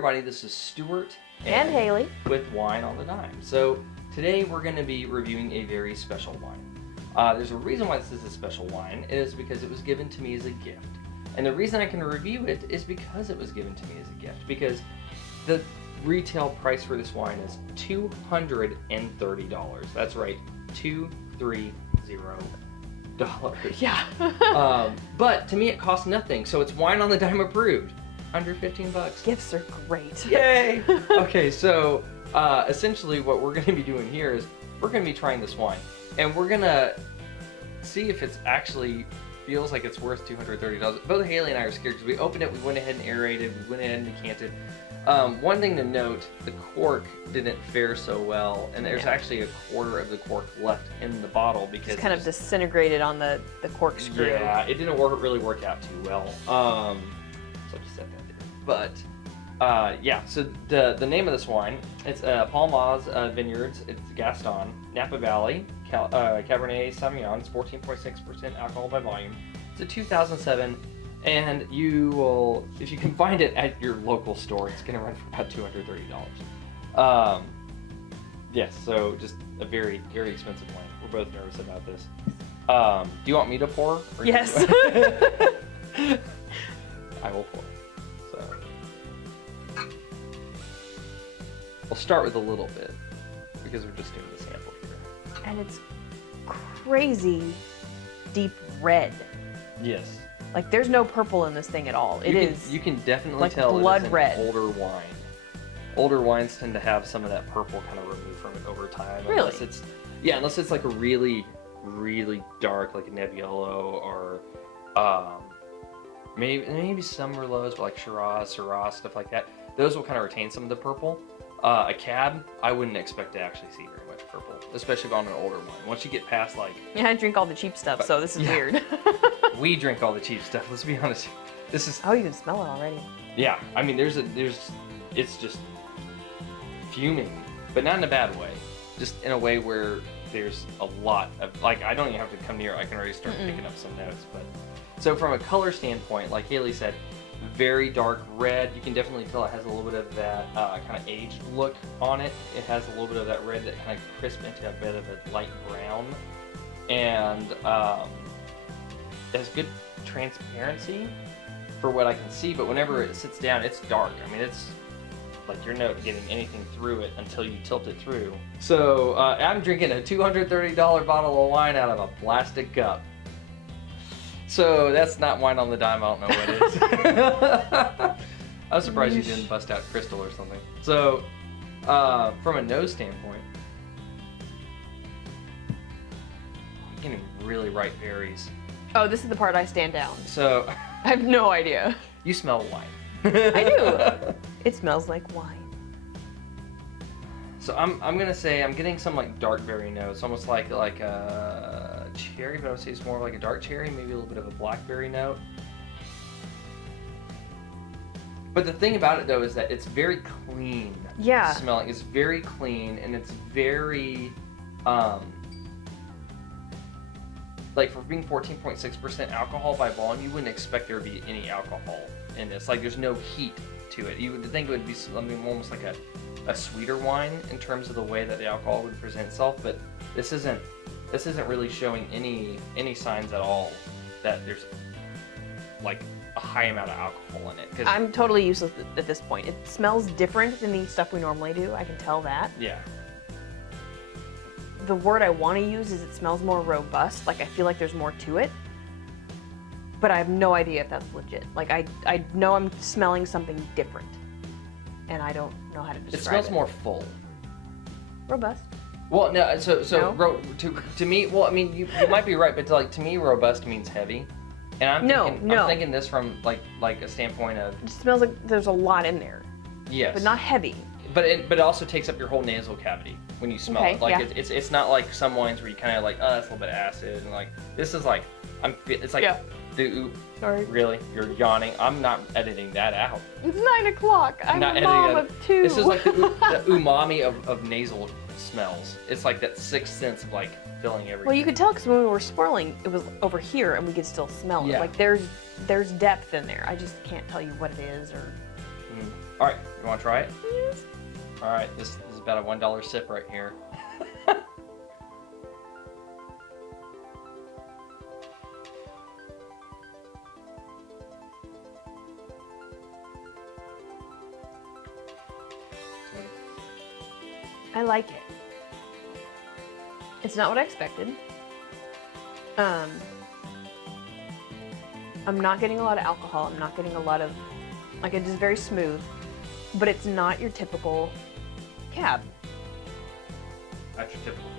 everybody, this is Stuart and Haley with Wine on the Dime. So today we're going to be reviewing a very special wine. There's a reason why this is a special wine. It is because it was given to me as a gift. And the reason I can review it is because it was given to me as a gift. Because the retail price for this wine is $230. That's right, $230. Yeah. But to me it costs nothing, so it's Wine on the Dime approved. Under 15 bucks. Gifts are great. Yay! Okay, so essentially what we're going to be doing here is we're going to be trying this wine, and we're going to see if it's actually feels like it's worth $230. Both Haley and I are scared because we opened it, we went ahead and aerated, we went ahead and decanted. One thing to note, the cork didn't fare so well, and there's actually a quarter of the cork left in the bottle because it's kind of disintegrated on the corkscrew. Yeah, it didn't really work out too well. So I'll just set that there. But yeah, so the name of this wine, it's Palmaz Vineyards. It's Gaston, Napa Valley, Cabernet Sauvignon. It's 14.6% alcohol by volume. It's a 2007. And you will, if you can find it at your local store, it's going to run for about $230. Yes, so just a very, very expensive wine. We're both nervous about this. Do you want me to pour? Or yes. I will pour. So we'll start with a little bit because we're just doing the sample here. And it's crazy deep red. Yes. Like, there's no purple in this thing at all. You can definitely like tell blood it is red. an older wine. Older wines tend to have some of that purple kind of removed from it over time. Really? Unless it's like a really, really dark, like a Nebbiolo, or maybe some Merlots, but like Shiraz, Syrah, stuff like that. Those will kind of retain some of the purple. A Cab, I wouldn't expect to actually see very much purple, especially on an older wine. Once you get past like... Yeah, I drink all the cheap stuff, so this is weird. We drink all the cheap stuff, let's be honest. This is... Oh, you can smell it already. Yeah, I mean, it's just fuming, but not in a bad way. Just in a way where there's a lot of, like, I don't even have to come near, I can already start picking up some notes. But so from a color standpoint, like Haley said, very dark red. You can definitely tell it has a little bit of that kind of aged look on it. It has a little bit of that red that kind of crisps into a bit of a light brown. And it has good transparency for what I can see, but whenever it sits down, it's dark. I mean, it's like you're not getting anything through it until you tilt it through. So I'm drinking a $230 bottle of wine out of a plastic cup. So that's not Wine on the Dime, I don't know what it is. I was surprised you didn't bust out Crystal or something. So from a nose standpoint, I'm getting really ripe berries. Oh, this is the part I stand down. So I have no idea. You smell wine. I do. It smells like wine. So I'm gonna say I'm getting some like dark berry notes, almost like a cherry, but I would say it's more like a dark cherry, maybe a little bit of a blackberry note. But the thing about it though is that it's very clean. Yeah. Smelling. It's very clean, and it's very like for being 14.6% alcohol by volume, you wouldn't expect there to be any alcohol in this. Like there's no heat to it. You would think it would be something almost like a sweeter wine in terms of the way that the alcohol would present itself, but this isn't really showing any signs at all that there's like a high amount of alcohol in it. I'm totally useless at this point. It smells different than the stuff we normally do. I can tell that. Yeah. The word I want to use is it smells more robust. Like I feel like there's more to it, but I have no idea if that's legit. Like I know I'm smelling something different, and I don't know how to describe it. It smells more full. Robust. Well, no. So No? To me, well, I mean, you might be right, but to me, robust means heavy, and I'm thinking this from like a standpoint of. It smells like there's a lot in there. Yes. But not heavy. But it also takes up your whole nasal cavity when you smell it. Like it's not like some wines where you kind of like, oh, that's a little bit of acid, and like this is like it's like Sorry. Really? You're yawning. I'm not editing that out. It's 9 o'clock. I'm a mom of 2. This is like the umami of nasal smells. It's like that sixth sense of like filling everything. Well, you could tell because when we were swirling, it was over here, and we could still smell it. Yeah. Like there's depth in there. I just can't tell you what it is or. All right, you want to try it? Yes. All right, this is about a $1 sip right here. I like it. It's not what I expected. I'm not getting a lot of alcohol. I'm not getting a lot of, like, it's just very smooth, but it's not your typical cab. Not your typical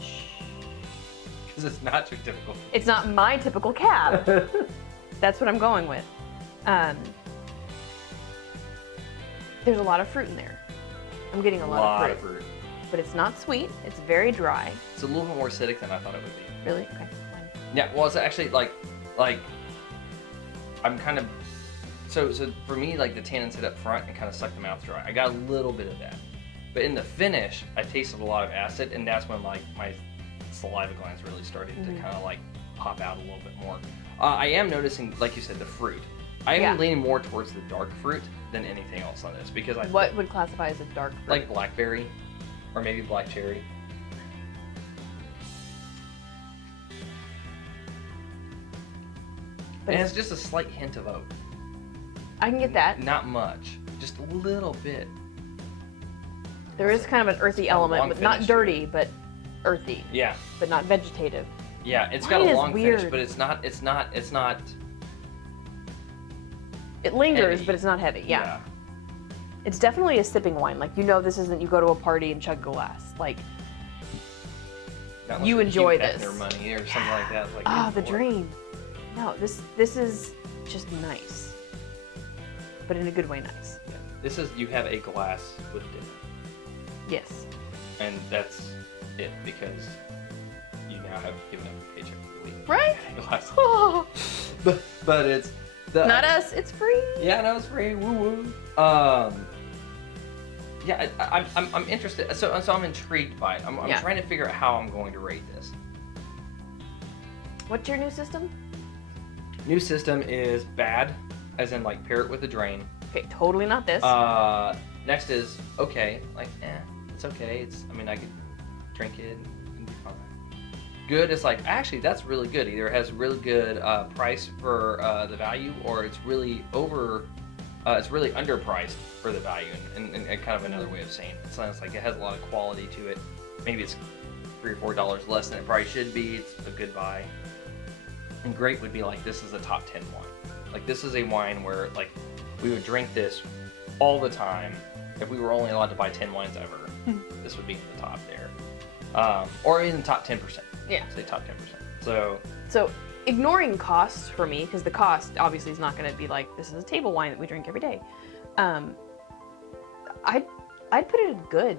$15. Because it's not your typical. It's not my typical cab. That's what I'm going with. There's a lot of fruit in there. I'm getting a lot of fruit. But it's not sweet. It's very dry. It's a little bit more acidic than I thought it would be. Really? Okay. Fine. Yeah, well, it's actually like I'm kind of so for me, like, the tannins hit up front and kind of suck the mouth dry. I got a little bit of that, but in the finish, I tasted a lot of acid, and that's when, like, my saliva glands really started to kind of, like, pop out a little bit more. I am noticing, like you said, the fruit. I am leaning more towards the dark fruit than anything else on this because What would classify as a dark fruit? Like blackberry, or maybe black cherry. But and it's just a slight hint of oak. I can get that. Not much, just a little bit. There is kind of an earthy element, but not dirty, but earthy. Yeah. But not vegetative. Yeah, it's Wine got a is long weird. finish, but it's not. It lingers, heavy. but it's not heavy. Yeah. It's definitely a sipping wine. Like, this isn't you go to a party and chug a glass. Like, Not you like enjoy Hugh Hefner this. money or something like that. It's like, ah, the dream. No, this is just nice, but in a good way, nice. Yeah. This is you have a glass with dinner, Yes. and that's it because you now have given up your paycheck for the week. Right? Glass. Oh, But it's the not us. It's free. Yeah, no, it's free. Woo woo. Yeah, I'm interested. So I'm intrigued by it. I'm trying to figure out how I'm going to rate this. What's your new system? New system is bad, as in, like, pair it with a drain. Okay, totally not this. Next is okay, like, it's okay. I could drink it and be fine. Good is like, actually, that's really good. Either it has really good price for the value, or it's really underpriced for the value, and kind of another way of saying it. It sounds like it has a lot of quality to it. Maybe it's $3 or $4 less than it probably should be. It's a good buy. And great would be like, this is a top 10 wine. Like, this is a wine where, like, we would drink this all the time. If we were only allowed to buy 10 wines ever, this would be in the top there. Or in the top 10%. Yeah. Say top 10%. So ignoring costs for me, because the cost obviously is not going to be like, this is a table wine that we drink every day. I'd put it at good.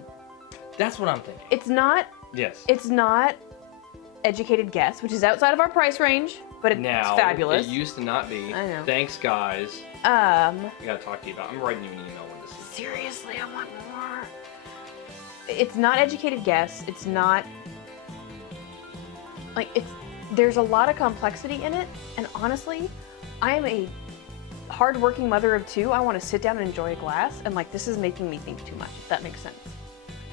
That's what I'm thinking. It's not. Yes. It's not educated guess, which is outside of our price range, but it's fabulous. It used to not be. I know. Thanks, guys. I gotta talk to you about. I'm writing you an email when this is. Seriously, I want more. It's not educated guess. It's not like there's a lot of complexity in it, and honestly, I am a hard-working mother of two. I want to sit down and enjoy a glass, and, like, this is making me think too much, if that makes sense.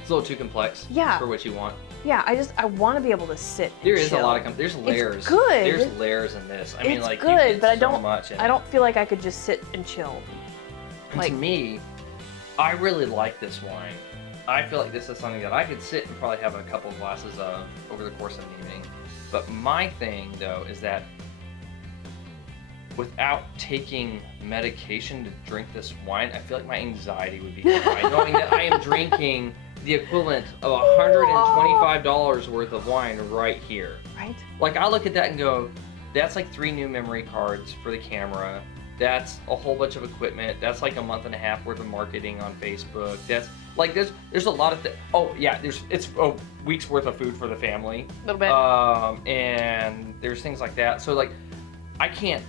It's a little too complex. Yeah. For what you want. Yeah, I want to be able to sit and There is chill. a lot of there's layers. It's good. There's layers in this. I mean, It's like, good, you get but so much in I it. don't feel like I could just sit and chill. And Like, to me, I really like this wine. I feel like this is something that I could sit and probably have a couple of glasses of over the course of an evening. But my thing, though, is that without taking medication to drink this wine, I feel like my anxiety would be high, knowing that I am drinking the equivalent of $125 worth of wine right here. right? Like, I look at that and go, that's like 3 new memory cards for the camera. That's a whole bunch of equipment. That's like a month and a half worth of marketing on Facebook. That's like, there's a lot of oh yeah, it's a week's worth of food for the family. A little bit. And there's things like that. So, like, I can't.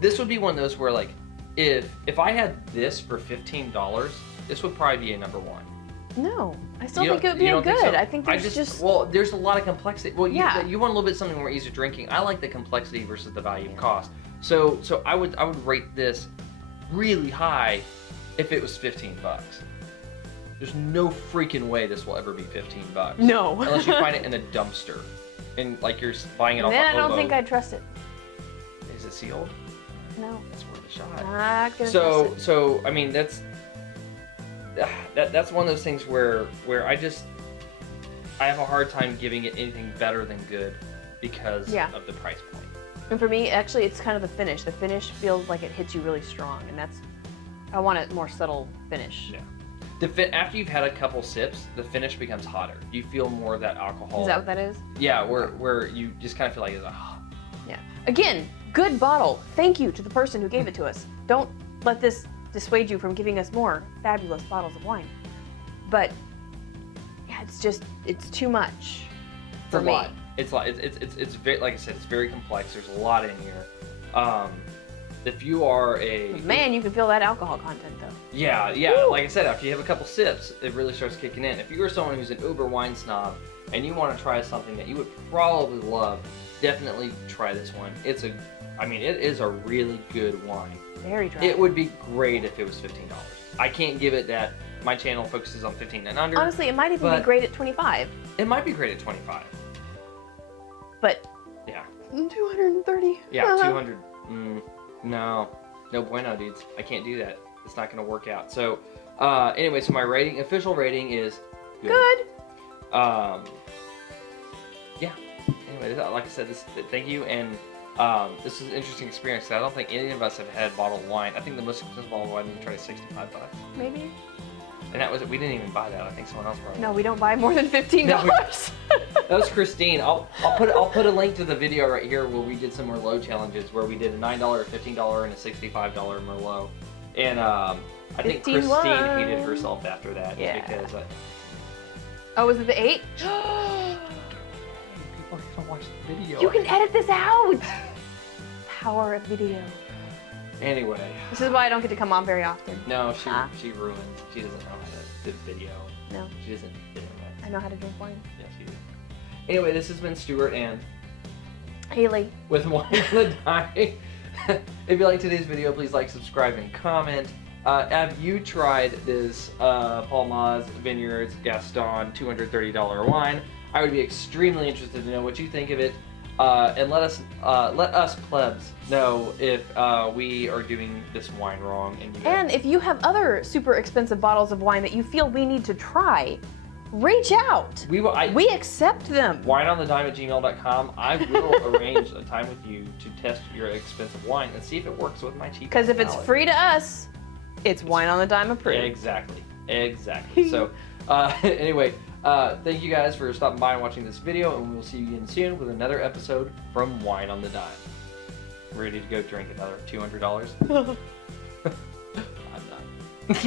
This would be one of those where, like, if I had this for $15, this would probably be a number one. No, I still think it would be a good. Think so? I think there's just well, there's a lot of complexity. Well, Yeah. you want a little bit something more easy drinking. I like the complexity versus the value of cost. So I would rate this really high if it was $15. There's no freaking way this will ever be $15. No. Unless you find it in a dumpster. And like you're buying it off Then a I don't hobo. think I'd trust it. Is it sealed? No. That's worth a shot. Not gonna trust it. So I mean that's one of those things where I have a hard time giving it anything better than good because of the price point. And for me, actually, it's kind of the finish. The finish feels like it hits you really strong, and I want a more subtle finish. Yeah. After you've had a couple sips, the finish becomes hotter. You feel more of that alcohol. Is that what that is? Yeah, where you just kind of feel like it's Yeah. Again, good bottle. Thank you to the person who gave it to us. Don't let this dissuade you from giving us more fabulous bottles of wine. But yeah, it's too much for me. Lot. It's very, like I said, it's very complex. There's a lot in here. If you are Man, you can feel that alcohol content though. Yeah. Woo! Like I said, after you have a couple sips, it really starts kicking in. If you are someone who's an uber wine snob and you want to try something that you would probably love, definitely try this one. It is a really good wine. Very dry. It would be great if it was $15. I can't give it that. My channel focuses on 15 and under. Honestly, it might even be great at 25. It might be great at 25. But yeah, 230. Yeah, 200. No bueno, dudes. I can't do that. It's not going to work out. So, anyway, so my official rating is good. Yeah. Anyway, like I said, thank you, and this is an interesting experience. I don't think any of us have had bottled wine. I think the most expensive bottled wine we tried is $65. Maybe. And that was it. We didn't even buy that. I think someone else brought it. No, we don't buy more than $15. No, that was Christine. I'll put a link to the video right here where we did some Merlot challenges where we did a $9, a $15, and a $65 Merlot. And I think Christine hated herself after that. Yeah. Because oh, was it the 8? people are gonna watch the video. You can edit this out. Power of video. Anyway. This is why I don't get to come on very often. No, she ruins. She doesn't know how to do video. No. She doesn't do that. I know how to drink wine. Yes, you do. Anyway, this has been Stuart and Haley with Wine on the Dime. If you like today's video, please like, subscribe, and comment. Have you tried this Palmaz Vineyards Gaston $230 wine? I would be extremely interested to know what you think of it. And let us plebs know if we are doing this wine wrong. And if you have other super expensive bottles of wine that you feel we need to try, reach out. We accept them. wineonthedime@gmail.com. I will arrange a time with you to test your expensive wine and see if it works with my cheap. Because if it's free to us, it's Wine on the Dime approved. Exactly. So, anyway. Thank you guys for stopping by and watching this video, and we'll see you again soon with another episode from Wine on the Dime. Ready to go drink another $200? I'm not.